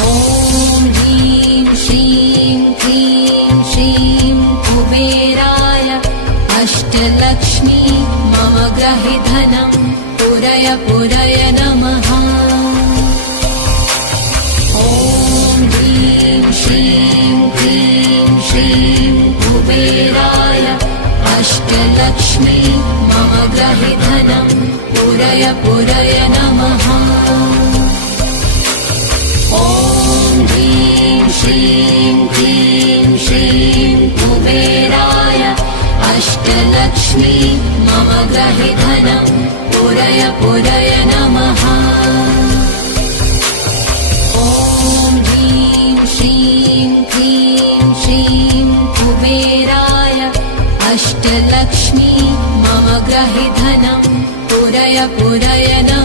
ॐ ह्रीं श्रीं क्लीं श्रीं कुबेराय अष्टलक्ष्मी मम ग्रहे धनं पुरय पुरय नमः। ॐ ह्रीं श्रीं क्लीं श्रीं कुबेराय अष्टलक्ष्मी मम ग्रहे धनं पुरय पुरय नमः। ॐ ह्रीं श्रीं क्लीं श्रीं कुबेराय अष्टलक्ष्मी मम ग्रहे धनं पुरय पुरय नमः। ॐ ह्रीं श्रीं क्लीं श्रीं कुबेराय अष्टलक्ष्मी मम ग्रहे धनं पुरय पुरय